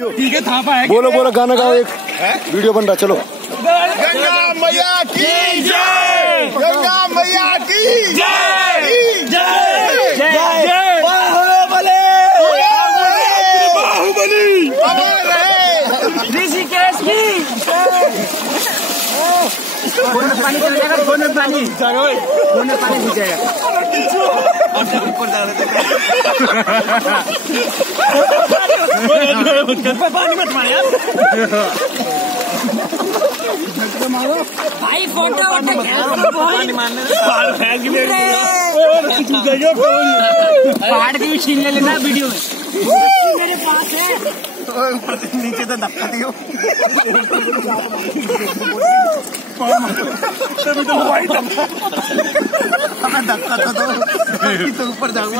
ठीक है थापा है। बोलो बोलो गाना गाओ, एक वीडियो बन रहा, चलो। गंगा मैया की जय, गंगा मैया की जय, जय जय बाहुबली, बाहुबली अमर रहे, ऋषिकेश की पानी चल जाएगा, पानी पानी घुस जाएगा। ऊपर जा रहे थे पानी मत मार यार भाई, फोटो पानी मारने पहाड़ की भी छीन ले लेना वीडियो में, मेरे पास है। नीचे तो धक्का दियो, धक्का तो दो, ऊपर जाऊंगा।